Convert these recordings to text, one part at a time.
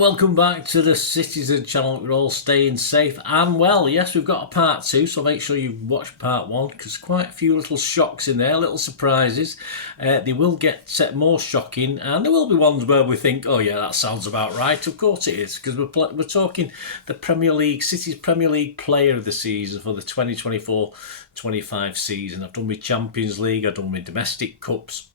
welcome back to the Citizen channel. We're all staying safe and well. Yes, we've got a part 2, so make sure you watch part 1 because quite a few little shocks in there, little surprises. They will get more shocking, and there will be ones where we think, oh yeah, that sounds about right. Of course it is, because we're talking the Premier League, City's Premier League Player of the Season for the 2024-25 season. I've done my Champions League, I've done my domestic cups.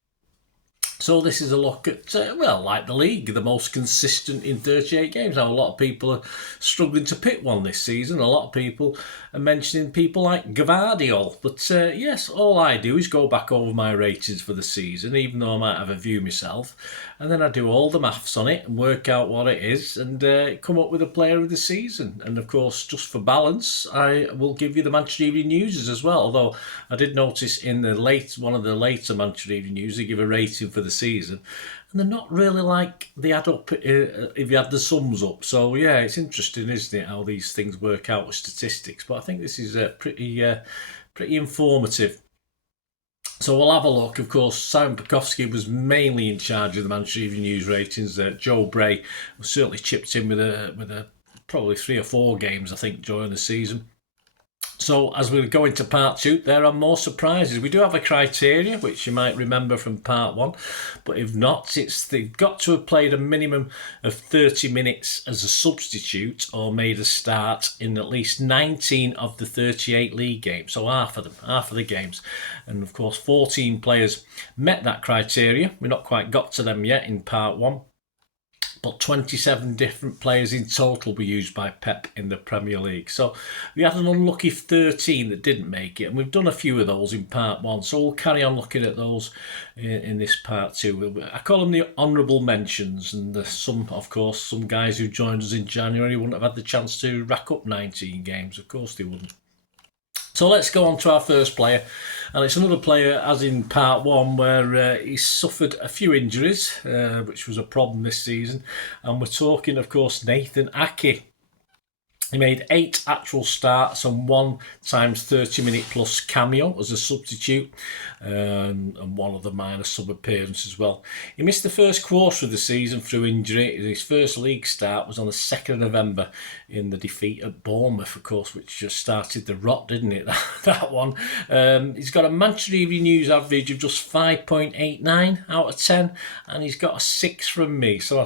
So this is a look at, like the league, the most consistent in 38 games. Now, a lot of people are struggling to pick one this season. A lot of people are mentioning people like Gvardiol. But yes, all I do is go back over my ratings for the season, even though I might have a view myself. And then I do all the maths on it and work out what it is and come up with a player of the season. And of course, just for balance, I will give you the Manchester Evening News as well. Although I did notice in one of the later Manchester Evening News, they give a rating for the season, and they're not really like they add up if you add the sums up. So yeah, it's interesting, isn't it, how these things work out with statistics? But I think this is pretty informative. So we'll have a look. Of course, Simon Bukowski was mainly in charge of the Manchester Evening News ratings. Joe Bray certainly chipped in with a probably 3 or 4 games, I think, during the season. So as we go into part 2, there are more surprises. We do have a criteria, which you might remember from part 1, but if not, they've got to have played a minimum of 30 minutes as a substitute or made a start in at least 19 of the 38 league games, so half of the games. And of course, 14 players met that criteria. We've not quite got to them yet in part 1. But 27 different players in total were used by Pep in the Premier League. So we had an unlucky 13 that didn't make it, and we've done a few of those in part 1. So we'll carry on looking at those in this part 2. I call them the honourable mentions, and some guys who joined us in January wouldn't have had the chance to rack up 19 games. Of course they wouldn't. So let's go on to our first player, and it's another player as in part 1 where he suffered a few injuries, which was a problem this season, and we're talking, of course, Nathan Ake. He made 8 actual starts and 1 times 30-minute plus cameo as a substitute, and one of the minor sub-appearance as well. He missed the first quarter of the season through injury. His first league start was on the 2nd of November in the defeat at Bournemouth, of course, which just started the rot, didn't it, that one. He's got a Manchester Evening News average of just 5.89 out of 10, and he's got a 6 from me, so I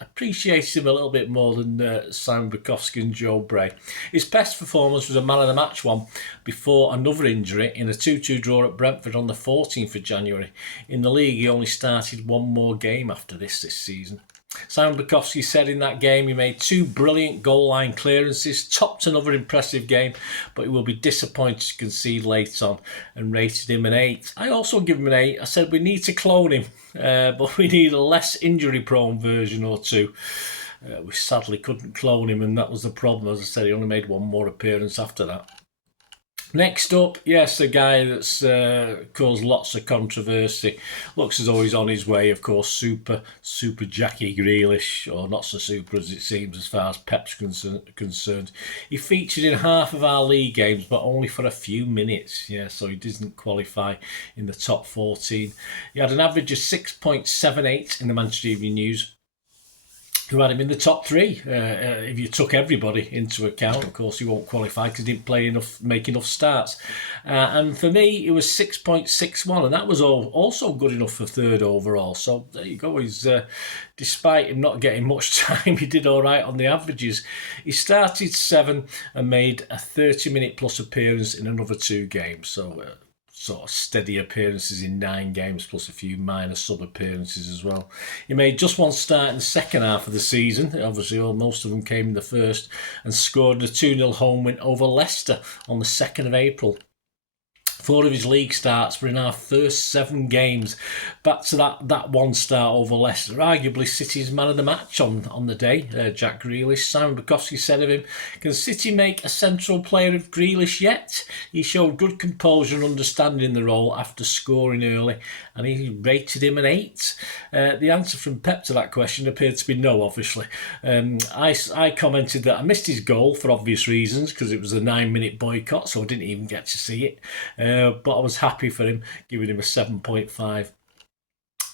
appreciate him a little bit more than Simon Bukowski and Joe Bray. His best performance was a man of the match one before another injury in a 2-2 draw at Brentford on the 14th of January. In the league, he only started 1 more game after this season. Simon Bukowski said in that game he made 2 brilliant goal line clearances, topped another impressive game, but he will be disappointed to concede late on, and rated him an 8. I also give him an 8. I said we need to clone him, but we need a less injury prone version or 2. We sadly couldn't clone him, and that was the problem. As I said, he only made 1 more appearance after that. Next up, yes, a guy that's caused lots of controversy. Looks as though he's on his way, of course, super Jackie Grealish, or not so super as it seems as far as Pep's concerned. He featured in half of our league games, but only for a few minutes. Yeah, so he doesn't qualify in the top 14. He had an average of 6.78 in the Manchester Evening News, who had him in the top 3. If you took everybody into account, of course, he won't qualify because he didn't make enough starts. And for me, it was 6.61, and that was also good enough for 3rd overall. So there you go. He's despite him not getting much time, he did all right on the averages. He started 7 and made a 30-minute plus appearance in another 2 games. So sort of steady appearances in 9 games plus a few minor sub-appearances as well. He made just 1 start in the second half of the season. Obviously, most of them came in the first, and scored a 2-0 home win over Leicester on the 2nd of April. 4 of his league starts were in our first 7 games. Back to that 1 start over Leicester, arguably City's man of the match on the day, Jack Grealish. Simon Bukowski said of him, "Can City make a central player of Grealish yet? He showed good composure and understanding in the role after scoring early," and he rated him an 8. The answer from Pep to that question appeared to be no, obviously. I commented that I missed his goal for obvious reasons, because it was a 9-minute boycott, so I didn't even get to see it. But I was happy for him, giving him a 7.5.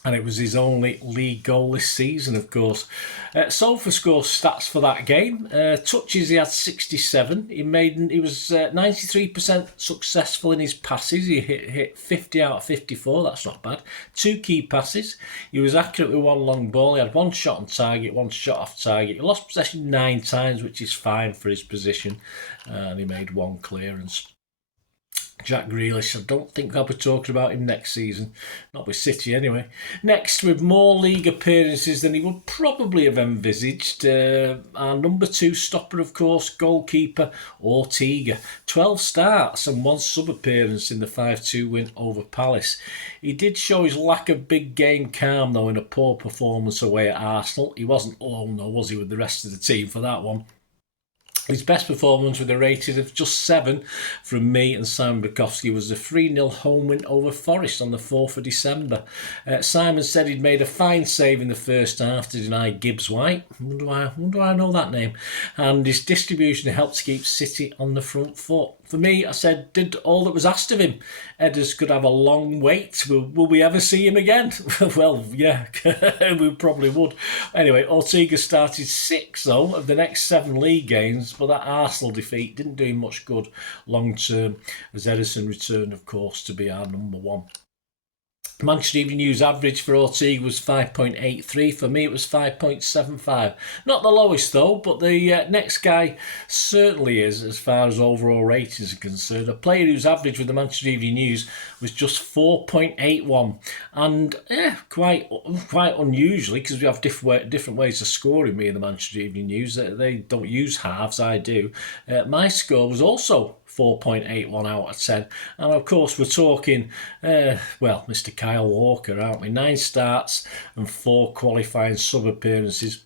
and it was his only league goal this season, of course. SofaScore stats for that game: touches, he had 67. He was 93% successful in his passes. He hit 50 out of 54. That's not bad. 2 key passes. He was accurate with 1 long ball. He had 1 shot on target, 1 shot off target. He lost possession 9 times, which is fine for his position, and he made 1 clearance. Jack Grealish, I don't think I'll be talking about him next season. Not with City anyway. Next, with more league appearances than he would probably have envisaged, our number 2 stopper, of course, goalkeeper Ortega. 12 starts and 1 sub-appearance in the 5-2 win over Palace. He did show his lack of big game calm, though, in a poor performance away at Arsenal. He wasn't alone, though, was he, with the rest of the team for that one? His best performance with a rating of just 7 from me and Simon Bukowski was the 3-0 home win over Forest on the 4th of December. Simon said he'd made a fine save in the first half to deny Gibbs White. Wonder I know that name. And his distribution helped to keep City on the front foot. For me, I said, did all that was asked of him. Edders could have a long wait. Will we ever see him again? Well, yeah, we probably would. Anyway, Ortega started 6, though, of the next 7 league games, but that Arsenal defeat didn't do him much good long term, as Ederson returned, of course, to be our number 1. Manchester Evening News average for Ortega was 5.83. For me, it was 5.75. Not the lowest, though, but the next guy certainly is, as far as overall ratings are concerned. A player whose average with the Manchester Evening News was just 4.81. And quite unusually, because we have different ways of scoring me in the Manchester Evening News. They don't use halves, I do. My score was also 4.81 out of 10. And of course, we're talking, Mr. Kyle Walker, aren't we? 9 starts and 4 qualifying sub-appearances.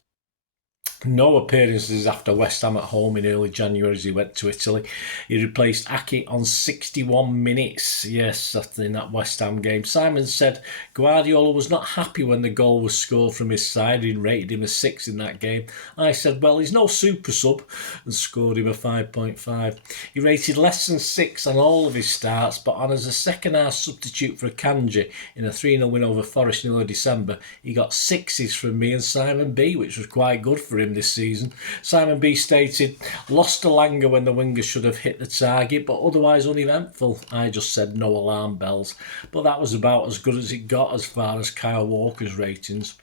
No appearances after West Ham at home in early January as he went to Italy. He replaced Aki on 61 minutes. Yes, in that West Ham game. Simon said Guardiola was not happy when the goal was scored from his side. He rated him a 6 in that game. I said, well, he's no super sub, and scored him a 5.5. He rated less than 6 on all of his starts, but on as a second half substitute for Akanji in a 3-0 win over Forest in early December, he got 6s from me and Simon B, which was quite good for him this season. Simon B stated, lost to Langer when the winger should have hit the target, but otherwise uneventful. I just said no alarm bells, but that was about as good as it got as far as Kyle Walker's ratings.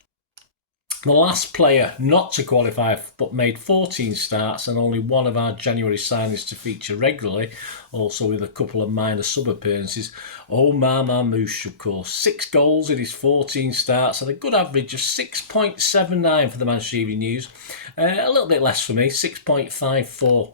The last player not to qualify but made 14 starts and only one of our January signings to feature regularly, also with a couple of minor sub-appearances, Omar Marmoush, of course. 6 goals in his 14 starts and a good average of 6.79 for the Manchester Evening News. A little bit less for me, 6.54.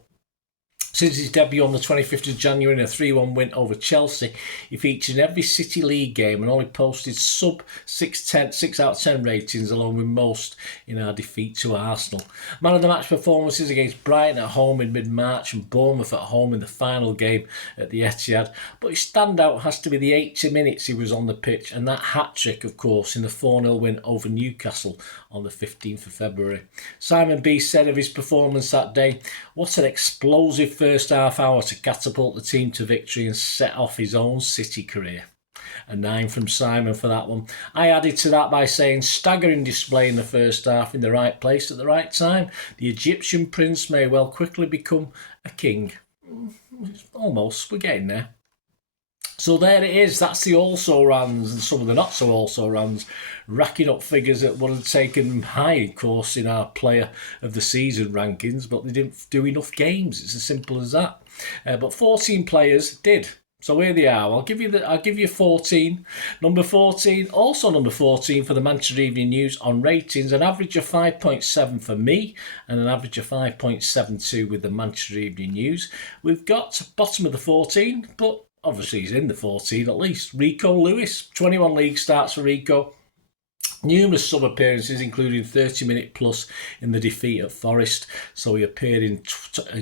Since his debut on the 25th of January in a 3-1 win over Chelsea, he featured in every City League game and only posted sub 6 out of 10 ratings, along with most in our defeat to Arsenal. Man of the match performances against Brighton at home in mid-March and Bournemouth at home in the final game at the Etihad. But his standout has to be the 80 minutes he was on the pitch, and that hat-trick, of course, in the 4-0 win over Newcastle on the 15th of February. Simon B said of his performance that day, what an explosive first half hour to catapult the team to victory and set off his own City career. A 9 from Simon for that one. I added to that by saying staggering display in the first half in the right place at the right time. The Egyptian prince may well quickly become a king. Almost, we're getting there. So there it is, that's the also-rans and some of the not-so-also-rans, racking up figures that would have taken them high, of course, in our player of the season rankings, but they didn't do enough games. It's as simple as that. But 14 players did. So here they are. I'll give you 14. Number 14, also number 14 for the Manchester Evening News on ratings, an average of 5.7 for me and an average of 5.72 with the Manchester Evening News. We've got bottom of the 14, but obviously he's in the 14 at least. Rico Lewis, 21 league starts for Rico. Numerous sub appearances, including 30-minute plus in the defeat at Forest, so he appeared in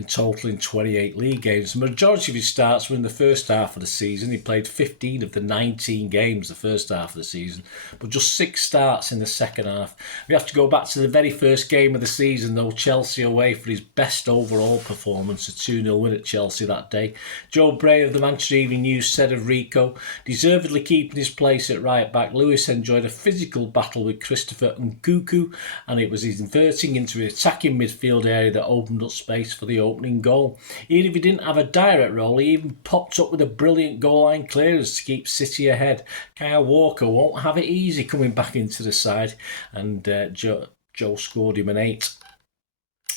total in 28 league games. The majority of his starts were in the first half of the season. He played 15 of the 19 games the first half of the season, but just 6 starts in the second half. We have to go back to the very first game of the season, though, Chelsea away, for his best overall performance, a 2-0 win at Chelsea that day. Joe Bray of the Manchester Evening News said of Rico, deservedly keeping his place at right back, Lewis enjoyed a physical battle with Christopher Nkunku, and it was his inverting into the attacking midfield area that opened up space for the opening goal. Even if he didn't have a direct role, he even popped up with a brilliant goal line clearance to keep City ahead. Kyle Walker won't have it easy coming back into the side, and Joe scored him an 8.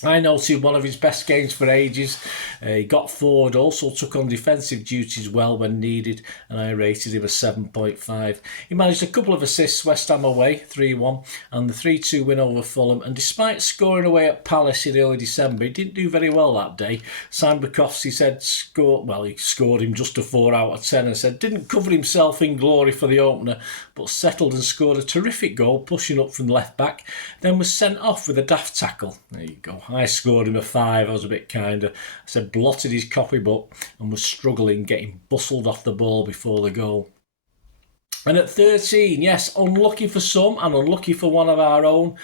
I noted one of his best games for ages. He got forward, also took on defensive duties well when needed, and I rated him a 7.5. He managed a couple of assists, West Ham away, 3-1, and the 3-2 win over Fulham. And despite scoring away at Palace in early December, he didn't do very well that day. Simon Bukowski said, he scored him just a 4 out of 10 and said, didn't cover himself in glory for the opener, but settled and scored a terrific goal, pushing up from left back, then was sent off with a daft tackle. There you go. I scored him a 5. I was a bit kinder. I said blotted his copybook and was struggling, getting bustled off the ball before the goal. And at 13, yes, unlucky for some and unlucky for one of our own,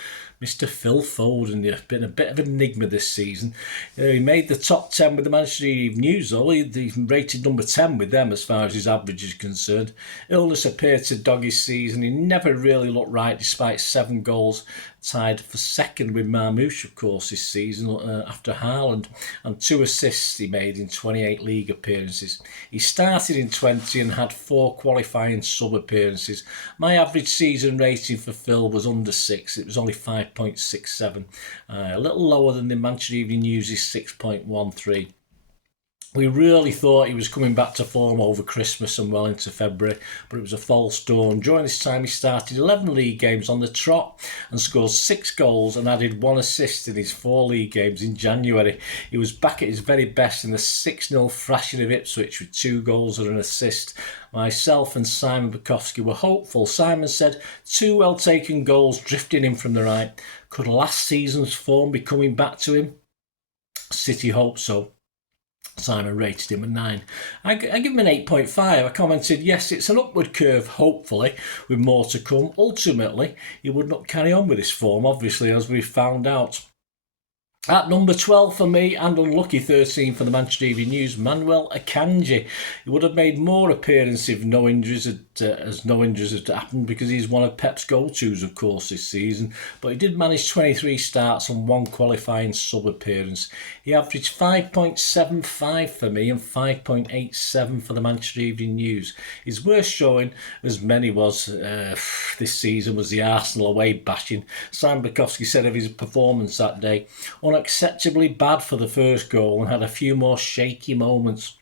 Mr. Phil Foden. He's been a bit of an enigma this season. He made the top 10 with the Manchester Evening News, though. He's rated number 10 with them as far as his average is concerned. Illness appeared to dog his season. He never really looked right despite 7 goals, tied for second with Marmouche, of course, this season after Haaland, and 2 assists he made in 28 league appearances. He started in 20 and had 4 qualifying sub appearances. My average season rating for Phil was under 6. It was only 5.67, a little lower than the Manchester Evening News' 6.13. We really thought he was coming back to form over Christmas and well into February, but it was a false dawn. During this time, he started 11 league games on the trot and scored 6 goals and added 1 assist in his 4 league games in January. He was back at his very best in the 6-0 thrashing of Ipswich with 2 goals and an assist. Myself and Simon Bukowski were hopeful. Simon said 2 well-taken goals drifting in from the right. Could last season's form be coming back to him? City hoped so. Simon rated him a 9. I give him an 8.5. I commented, yes, it's an upward curve, hopefully, with more to come. Ultimately, he would not carry on with this form, obviously, as we found out. At number 12 for me, and unlucky 13 for the Manchester Evening News, Manuel Akanji. He would have made more appearances if no injuries had happened, because he's one of Pep's go-tos, of course, this season. But he did manage 23 starts and 1 qualifying sub-appearance. He averaged 5.75 for me and 5.87 for the Manchester Evening News. His worst showing, as many was this season, was the Arsenal away bashing. Sam Bukowski said of his performance that day, unacceptably bad for the first goal and had a few more shaky moments.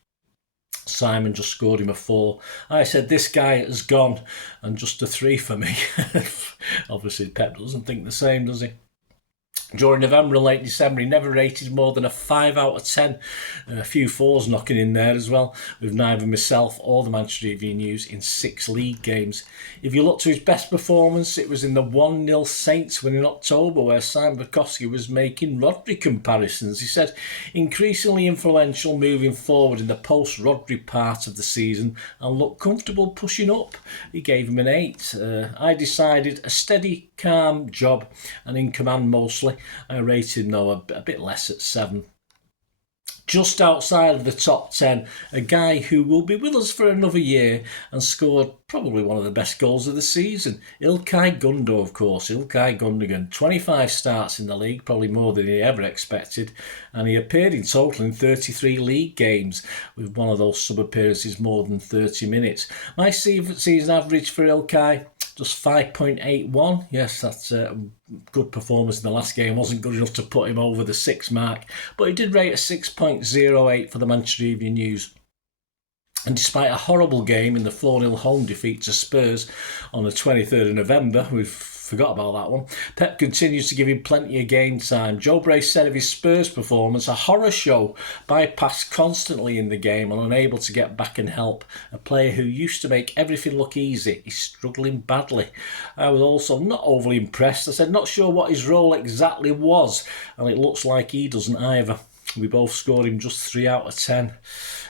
Simon just scored him a 4. I said this guy has gone, and just a 3 for me. Obviously Pep doesn't think the same, does he? During November and late December, he never rated more than a 5 out of 10. A few 4s knocking in there as well, with neither myself or the Manchester Evening News in 6 league games. If you look to his best performance, it was in the 1-0 Saints win in October, where Simon Bukowski was making Rodri comparisons. He said, increasingly influential moving forward in the post-Rodri part of the season and looked comfortable pushing up. He gave him an 8. I decided a steady, calm job and in command mostly. I rated him, though, a bit less at 7. Just outside of the top 10, a guy who will be with us for another year and scored probably one of the best goals of the season. Ilkay Gundo, of course, Ilkay Gundogan. 25 starts in the league, probably more than he ever expected, and he appeared in total in 33 league games, with one of those sub-appearances more than 30 minutes. My season average for Ilkay, just 5.81. Yes, that's a good performance in the last game. Wasn't good enough to put him over the 6 mark, but he did rate a 6.08 for the Manchester Evening News. And despite a horrible game in the 4-0 home defeat to Spurs on the 23rd of November, with Forgot about that one. Pep continues to give him plenty of game time. Joe Brace said of his Spurs performance, a horror show, bypassed constantly in the game and unable to get back and help. A player who used to make everything look easy is struggling badly. I was also not overly impressed. I said not sure what his role exactly was, and it looks like he doesn't either. We both scored him just 3 out of 10.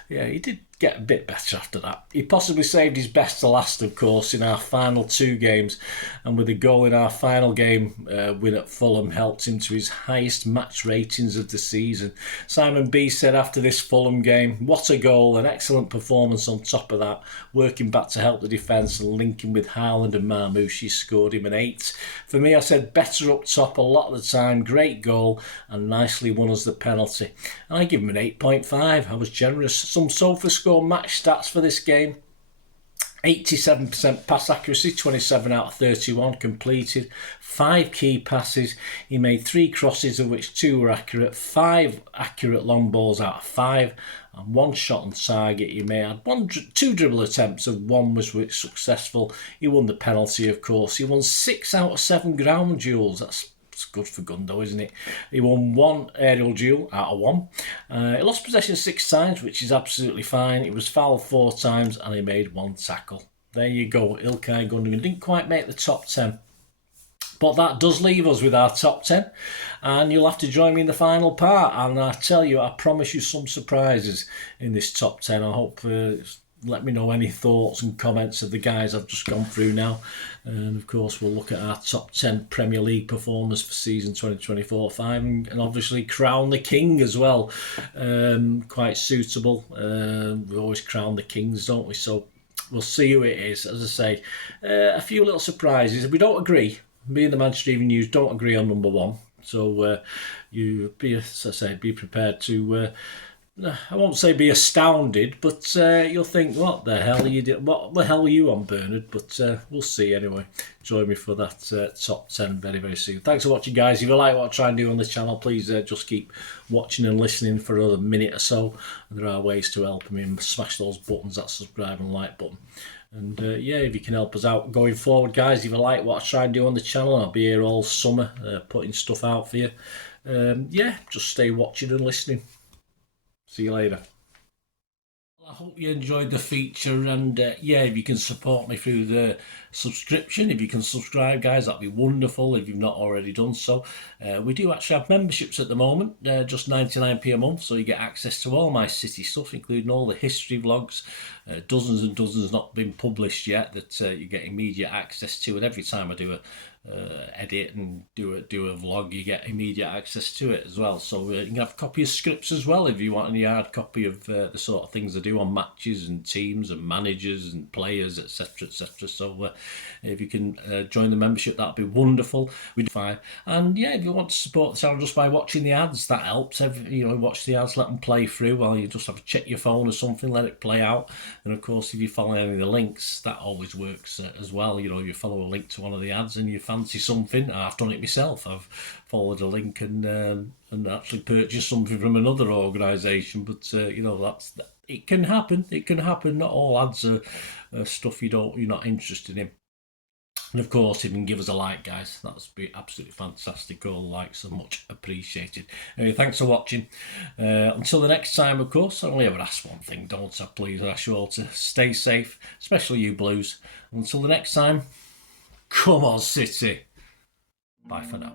Yeah, he did get a bit better after that. He possibly saved his best to last, of course, in our final 2 games, and with a goal in our final game win at Fulham helped him to his highest match ratings of the season. Simon B said after this Fulham game, what a goal, an excellent performance on top of that, working back to help the defence and linking with Haaland and Marmoush. He scored him an 8. For me, I said better up top a lot of the time, great goal and nicely won us the penalty. And I give him an 8.5. I was generous. Some SofaScore match stats for this game: 87% pass accuracy, 27 out of 31 completed, 5 key passes. He made 3 crosses, of which 2 were accurate, 5 accurate long balls out of 5, and 1 shot on target. He may have 2 dribble attempts, and 1 was successful. He won the penalty, of course. He won 6 out of 7 ground duels. That's good for Gundo, isn't it? He won 1 aerial duel out of 1. He lost possession 6 times, which is absolutely fine. He was fouled 4 times and he made 1 tackle. There you go, Ilkay Gundogan. Didn't quite make the top 10. But that does leave us with our top 10. And you'll have to join me in the final part. And I tell you, I promise you some surprises in this top 10. I hope... let me know any thoughts and comments of the guys I've just gone through now. And of course, we'll look at our top 10 Premier League performers for season 2024-5 and obviously crown the king as well. Quite suitable. We always crown the kings, don't we? So we'll see who it is. As I say, a few little surprises. If we don't agree, me and the Manchester Evening News don't agree on number 1. So you be, as I say, be prepared to... I won't say be astounded, but you'll think, what the hell are you doing? What the hell are you on, Bernard? But we'll see anyway. Join me for that top 10 very, very soon. Thanks for watching, guys. If you like what I try and do on this channel, please just keep watching and listening for another minute or so. There are ways to help me, and smash those buttons, that subscribe and like button. And yeah, if you can help us out going forward, guys, if you like what I try and do on the channel, I'll be here all summer putting stuff out for you. Yeah, just stay watching and listening. See you later. I hope you enjoyed the feature, and yeah, if you can support me through the subscription, if you can subscribe, guys, that'd be wonderful if you've not already done so. We do actually have memberships at the moment, just 99p a month, so you get access to all my City stuff, including all the history vlogs, dozens and dozens not been published yet that you get immediate access to, and every time I do a edit and do a vlog, you get immediate access to it as well. So you can have a copy of scripts as well if you want any hard copy of the sort of things I do on matches and teams and managers and players, etc, etc. So if you can join the membership, that'd be wonderful. We do 5. And yeah, if you want to support the channel just by watching the ads, that helps. Watch the ads, let them play through while you just have to check your phone or something, let it play out. And of course, if you follow any of the links, that always works as well. If you follow a link to one of the ads and you fancy something, I've done it myself. I've followed a link and actually purchased something from another organisation. But that's it can happen. It can happen. Not all ads are stuff you're not interested in. And of course, if you can give us a like, guys, that would be absolutely fantastic. All likes are much appreciated. Anyway, thanks for watching. Until the next time, of course, I only ever ask one thing, don't I? Please, I ask you all to stay safe, especially you Blues. Until the next time, come on, City. Bye for now.